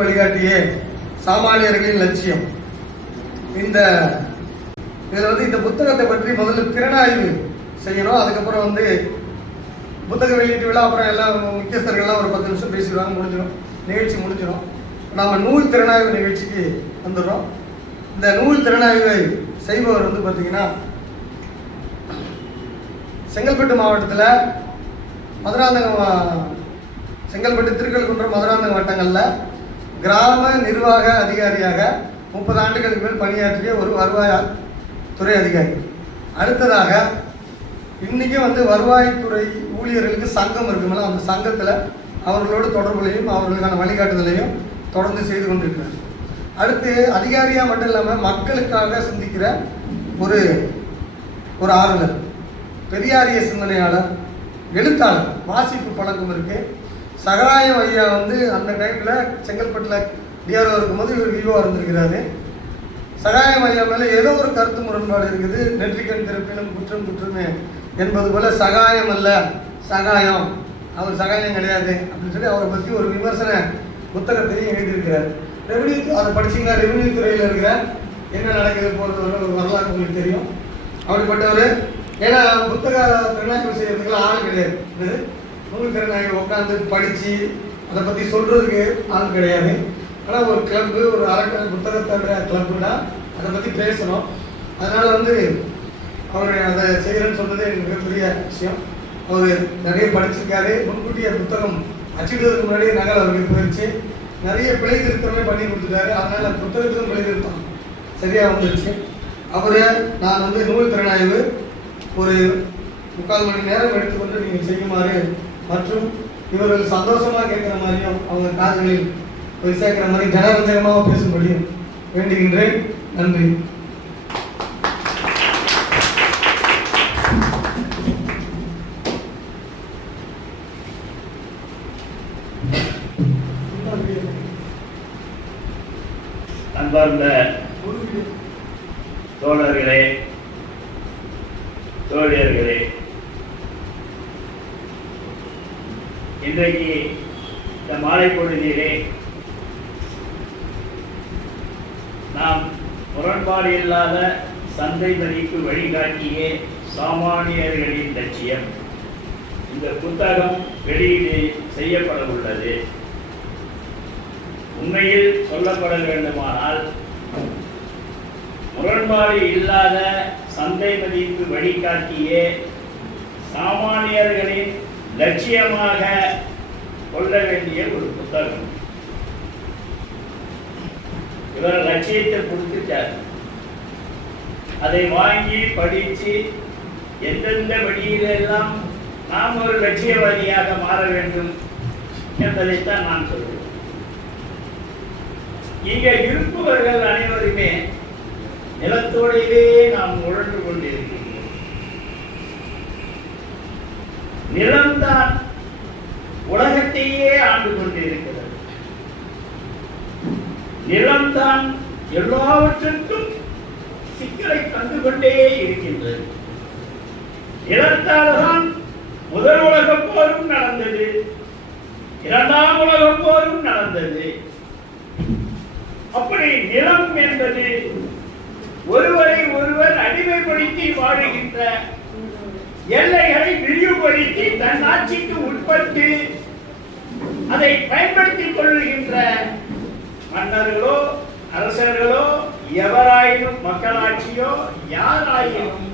வழிகாட்டியே சாமானியர்களின் லட்சியம். இந்த இதில் வந்து இந்த புத்தகத்தை பற்றி முதல்ல திறனாய்வு செய்யணும். அதுக்கப்புறம் வந்து புத்தக வெளியீட்டு விழா அப்புறம் எல்லாம் முக்கியஸ்தர்கள்லாம் ஒரு பத்து நிமிஷம் பேசிடுவாங்க முடிஞ்சிடும். நிகழ்ச்சி முடிஞ்சிடும். நாம் நூல் திறனாய்வு நிகழ்ச்சிக்கு வந்துடுறோம். இந்த நூல் திறனாய்வை செய்பவர் வந்து பார்த்தீங்கன்னா செங்கல்பட்டு மாவட்டத்தில் மதுராந்தகம் செங்கல்பட்டு திருக்கல்குன்றம் மதுராந்தகம் வட்டங்களில் கிராம நிர்வாக அதிகாரியாக முப்பது ஆண்டுகளுக்கு மேல் பணியாற்றிய ஒரு வருவாய் துறை அதிகாரி. அடுத்ததாக இன்றைக்கும் வந்து வருவாய்த்துறை ஊழியர்களுக்கு சங்கம் இருக்குங்களா அந்த சங்கத்தில் அவர்களோட தொடர்புலையும் அவர்களுக்கான வழிகாட்டுதலையும் தொடர்ந்து செய்து கொண்டிருக்கிறார். அடுத்து அதிகாரியாக மட்டும் இல்லாமல் மக்களுக்காக சிந்திக்கிற ஒரு ஒரு ஆர்வலர் பெரியாரிய சிந்தனையாளர் எழுத்தாளர் வாசிப்பு பழக்கம் இருக்குது சகாயம் ஐயா வந்து அந்த டைமில் செங்கல்பட்டில் டிஆர்ஓ இருக்கும்போது இவர் விவோ இருந்திருக்கிறாரு. சகாயம் ஐயா மேலே ஏதோ ஒரு கருத்து முரண்பாடு இருக்குது. நெற்றிக்கண் திறப்பினும் குற்றம் குற்றமே என்பது போல சகாயம் அல்ல சகாயம். அவர் சகாயம் கிடையாது அப்படின்னு சொல்லி அவரை பற்றி ஒரு விமர்சன புத்தகத்தையும் எழுதியிருக்கிறார். ரெவன்யூ அதை படிச்சீங்கன்னா ரெவன்யூ துறையில் இருக்கிற என்ன நடக்குது போன்ற ஒரு வரலாறு உங்களுக்கு தெரியும். அப்படிப்பட்டவர். ஏன்னா புத்தக திறனாய்வு செய்யறதுக்கெல்லாம் ஆள் கிடையாது. இது நூல் உட்காந்து படித்து அதை பற்றி சொல்கிறதுக்கு ஆள் கிடையாது. ஆனால் ஒரு கிளப்பு ஒரு அறக்கட்டளை புத்தகத்தோட கிளப்புனா அதை பற்றி பேசணும். அதனால் வந்து அவர் அதை செய்கிறேன்னு சொன்னது எனக்கு மிகப்பெரிய விஷயம். அவர் நிறைய படிச்சிருக்காரு. முன்கூட்டிய புத்தகம் அச்சிடுவதற்கு முன்னாடியே நகல் அவருக்கு போயிடுச்சு நிறைய பிழை திருத்தமே பண்ணி கொடுத்துட்டாரு. அதனால் புத்தகத்துக்கும் பிழை திருத்தம் சரியாக வந்துருச்சு. அவர் நான் வந்து நூல் திறனாய்வு ஒரு முக்கால் மணி நேரம் எடுத்துக்கொண்டு நீங்கள் செய்யுமாறு மற்றும் இவர்கள் சந்தோஷமாக கேட்குற மாதிரியும் அவங்க காதுகளில் போய் சேர்க்கிற மாதிரி ஜனரஞ்சகமாக பேசும்படியும் வேண்டுகின்றேன். நன்றி. அன்பார்ந்த தோழர்களே இன்றைக்கு இந்த மாலை பொழுதிலே நாம் முரண்பாடு இல்லாத சந்தை மதிப்பு வழிகாட்டியே சாமானியர்களின் லட்சியம். இந்த புத்தகம் வெளியீடு செய்யப்பட உள்ளது. உண்மையில் சொல்லப்பட வேண்டுமானால் முரண்பாடு இல்லாத சந்தை மதிப்பு வழிகாட்டியே சாமானியர்களின் லட்சியமாக கொள்ள வேண்டிய ஒரு புத்தகம். இவர் லட்சியத்தை கொடுத்துட்டார். அதை வாங்கி படித்து எந்தெந்த வழியிலெல்லாம் நாம் ஒரு லட்சியவாதியாக மாற வேண்டும் என்பதைத்தான் நான் சொல்கிறேன் இங்கே இருப்பவர்கள் அனைவருமே நிலத்தோடையே நாம் உழன்று கொண்டிருக்கிறோம். நிலம்தான் உலகத்தையே ஆண்டு கொண்டிருக்கிறது. நிலம்தான் எல்லாவற்றுக்கும் சிக்கலை தந்து கொண்டே இருக்கின்றது. நிலத்தால்தான் முதல் உலக போரும் நடந்தது. இரண்டாம் உலக போரும் நடந்தது. அப்படி நிலம் என்பது ஒருவரை ஒருவர் அடிமைப்படுத்தி வாழுகின்ற எல்லைகளை விரிவுபடுத்தி தன்னாட்சிக்கு உட்பட்டு அதை பயன்படுத்திக் கொள்கின்ற மன்னர்களோ அரசர்களோ எவராயினும் மக்களாட்சியோ யாராயினும்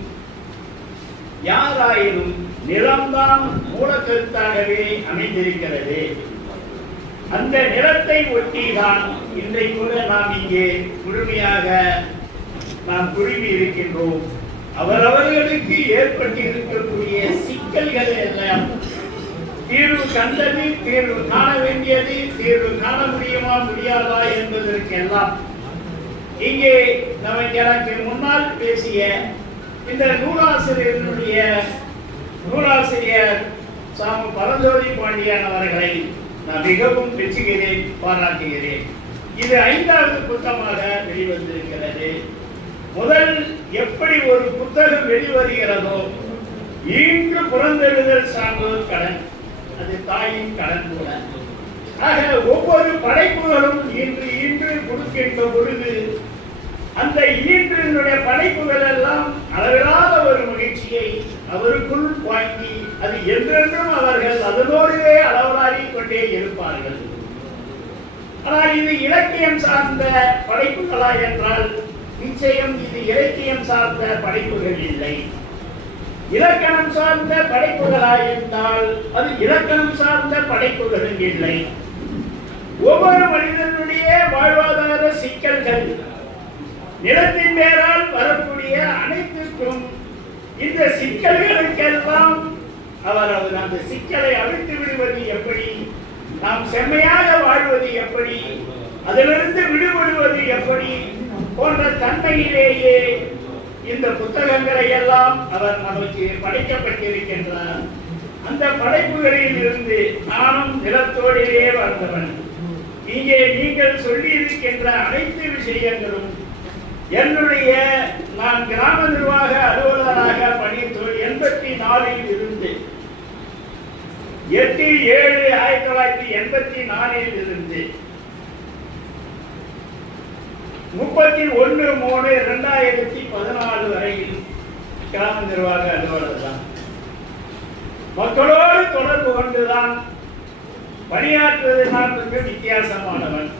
யாராயினும் நிலம்தான் மூலக்கருத்தாகவே அமைந்திருக்கிறது. அந்த நிலத்தை ஒட்டிதான் இன்றைக்கு கூட நாம் இங்கே முழுமையாக நாம் குழுமி இருக்கின்றோம் அவரவர்களுக்கு ஏற்பட்டிருக்கக்கூடிய சி சிக்கல்கள் எல்லாம். தீர்வு கண்டது தீர்வு காண வேண்டியது தீர்வு காண முடியுமா முடியாதா என்பதற்கெல்லாம் இங்கே நமக்கு எனக்கு முன்னால் பேசிய இந்த நூலாசிரியர்களுடைய நூலாசிரியர் சாமு பரஞ்சோதி பாண்டியன் அவர்களை நான் மிகவும் மெச்சுகிறேன் பாராட்டுகிறேன். இது ஐந்தாவது புத்தகமாக வெளிவந்திருக்கிறது. முதல் எப்படி ஒரு புத்தகம் வெளிவருகிறதோ ஈன்று புறந்தெழுதல் சான்றோர் கடன். அது தாயின் கடன் கூட ஆக ஒவ்வொரு படைப்புகளும் இன்று இன்று கொடுக்கின்ற பொழுது அந்த ஈன்றினுடைய படைப்புகள் எல்லாம் அளவிலாத ஒரு மகிழ்ச்சியை அவருக்குள் வாங்கி அது என்றென்றும் அவர்கள் அதனோடுவே அளவலாடிக் கொண்டே இருப்பார்கள். ஆனால் இது இலக்கியம் சார்ந்த படைப்புகளா என்றால் நிச்சயம் இது இலக்கியம் சார்ந்த படைப்புகள் இல்லை. இலக்கணம் சார்ந்த படைப்புகளாயிருந்தால் அது இலக்கணம் சார்ந்த படைப்புகளும் இல்லை. ஒவ்வொரு மனிதனுடைய வாழ்வாதார சிக்கல்கள் நிலத்தின் மேலால் வரக்கூடிய அனைத்துக்கும் இந்த சிக்கல்களுக்கெல்லாம் அவர் அவர் அந்த சிக்கலை அழித்து விடுவது எப்படி? நாம் செம்மையாக வாழ்வது எப்படி? அதிலிருந்து விடுபடுவது எப்படி? போன்ற தன்மையிலேயே இந்த புத்தகங்களை எல்லாம் அவர் நமக்கு படைக்கப்பட்டிருக்கின்றார். அந்த படைப்புகளில் இருந்து நானும் நிலத்தோடிலே வந்தவன் இங்கே நீங்கள் சொல்லி இருக்கின்ற அனைத்து விஷயங்களும் என்னுடைய நான் கிராம நிர்வாக அலுவலராக பணித்தோல் எண்பத்தி நாலில் இருந்து எட்டு ஏழு ஆயிரத்தி தொள்ளாயிரத்தி எண்பத்தி நாலில் இருந்து முப்பத்தி ஒன்று மூணு இரண்டாயிரத்தி பதினாலு கிராம நிர்வாக அலுவலர் தான் மக்களோடு தொடர்பு கொண்டுதான் பணியாற்றுவது நான் கொஞ்சம் வித்தியாசமானவன்.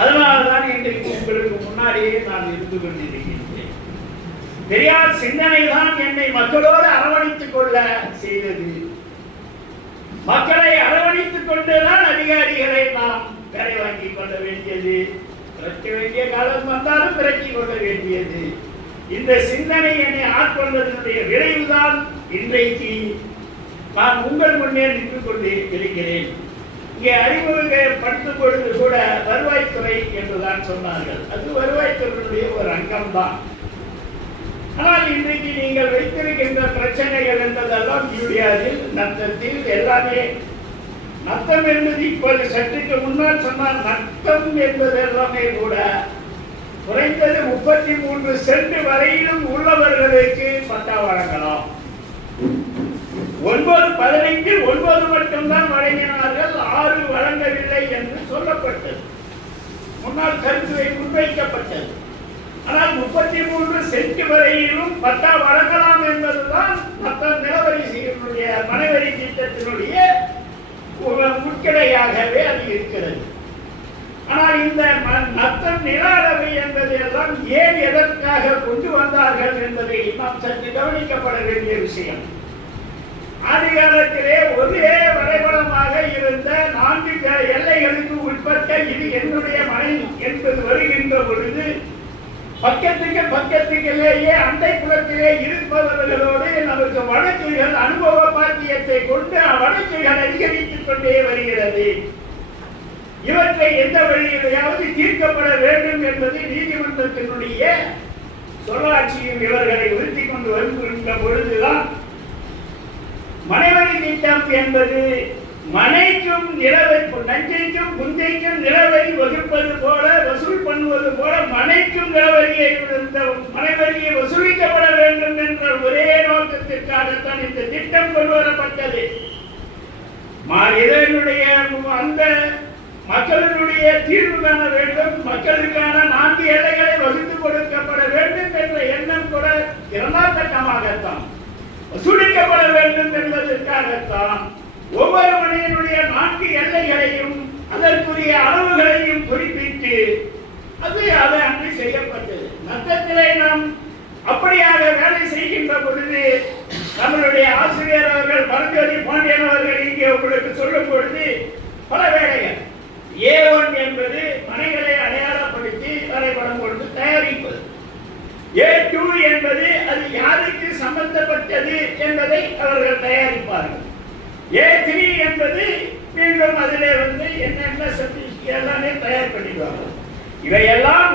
அதனால்தான் இன்றைக்கு உங்களுக்கு முன்னாடியே நான் இருந்து கொண்டிருக்கின்றேன். பெரியார் சிந்தனை தான் என்னை மக்களோடு அரவணைத்துக் கொள்ள செய்தது. மக்களை அரவணைத்துக் கொண்டுதான் அதிகாரிகளை நாம் வேலை வாங்கிக் கொள்ள வேண்டியது. பிறக்க வேண்டிய காலம் வந்தாலும் பிறக்கிக் கொள்ள வேண்டியது. இந்த சிந்தனை என்னை ஆட்கொண்டதனுடைய விளைவுதான் இன்றைக்கு நான் உங்கள் முன்னே நின்று கொண்டு இருக்கிறேன். இங்கே அறிமுகப்படுத்தும் கொள்வது கூட வருவாய்த்துறை என்றுதான் சொன்னார்கள். அது வருவாய்த்துறையினுடைய ஒரு அங்கம்தான். ஆனால் இன்றைக்கு நீங்கள் வைத்திருக்கின்ற பிரச்சனைகள் என்பதெல்லாம் யூரியாவில் நத்தத்தில் எல்லாமே நத்தம் என்பது இப்போது சற்றுக்கு முன்னால் சொன்னால் நத்தம் என்பது எல்லாமே கூட குறைந்தது முப்பத்தி மூன்று சென்ட் வரையிலும் உள்ளவர்களுக்கு பட்டா வழங்கலாம். ஒன்பது பதினைந்தில் ஒன்பது மட்டும்தான் வழங்கினார்கள் ஆறு வழங்கவில்லை என்று சொல்லப்பட்டது. முன்னாள் கருத்துவை முன்வைக்கப்பட்டது. ஆனால் முப்பத்தி மூன்று சென்ட் வரையிலும் பட்டா வழங்கலாம் என்பதுதான் மற்ற நிலவரிசையினுடைய மனைவரி திட்டத்தினுடைய ஒரு முற்கிடையாகவே அது இருக்கிறது. ஆனால் இந்த ம- நத்தம் நில அளவை என்பதை எல்லாம் ஏன் எதற்காக கொண்டு வந்தார்கள் என்பதை நாம் சற்று கவனிக்கப்பட வேண்டிய விஷயம். ஆதிகாலத்திலே ஒரே வரைபடமாக இருந்த நான்கு எல்லைகளுக்கு உட்பட்ட இது என்னுடைய மனை என்பது வருகின்ற பொழுது பக்கத்துக்கு பக்கத்துக்கிலேயே அண்டை குலத்திலே இருப்பவர்களோடு நமக்கு வழக்குகள் அனுபவ பாக்கியத்தை கொண்டு வழக்குகள் அதிகரித்துக் கொண்டே வருகிறது. இவற்றை எந்த வழியிலையாவது தீர்க்கப்பட வேண்டும் என்பது நீதிமன்றத்தினுடைய சொல்லாட்சியும் இவர்களை உறுத்தி கொண்டு வருகின்ற பொழுதுதான் மனைவழி திட்டம் என்பது மனைக்கும் நிலவை நஞ்சைக்கும் குஞ்சைக்கும் நிலவை வகுப்பது போல வசூல் பண்ணுவது போல மனைக்கும் நிலவரியை இந்த மனைவரியை வசூலிக்கப்பட வேண்டும் என்ற ஒரே நோக்கத்திற்காகத்தான் இந்த திட்டம் கொண்டு வரப்பட்டது. மா- அந்த மக்களினுடைய தீர்வு காண வேண்டும். மக்களுக்கான நான்கு எல்லைகளை வகுத்து கொடுக்கப்பட வேண்டும் என்ற எண்ணம் கூட இரண்டாம் கட்டமாகத்தான். வசூலிக்கப்பட வேண்டும் என்பதற்காகத்தான் ஒவ்வொரு மனிதனுடைய நான்கு எல்லைகளையும் அதற்குரிய அளவுகளையும் குறிப்பிட்டு அது அது அன்று செய்யப்பட்டது. நத்தத்திலே நாம் அப்படியாக வேலை செய்கின்ற பொழுது நம்மளுடைய ஆசிரியர் அவர்கள் பரஞ்சோதி பாண்டியன் அவர்கள் இங்கே உங்களுக்கு சொல்லும் பொழுது பல வேலைகள். ஏ ஒன் என்பது மனைகளை அடையாளப்படுத்தி வரைபடம் கொடுத்து தயாரிப்பது. ஏ டூ என்பது அது யாருக்கு சம்பந்தப்பட்டது என்பதை அவர்கள் தயாரிப்பார்கள். ஏ த்ரீ என்பது மீண்டும் அதிலே வந்து என்னென்ன சர்டிபிகேட் எல்லாமே தயார் பண்ணிடுவாங்க இவையெல்லாம்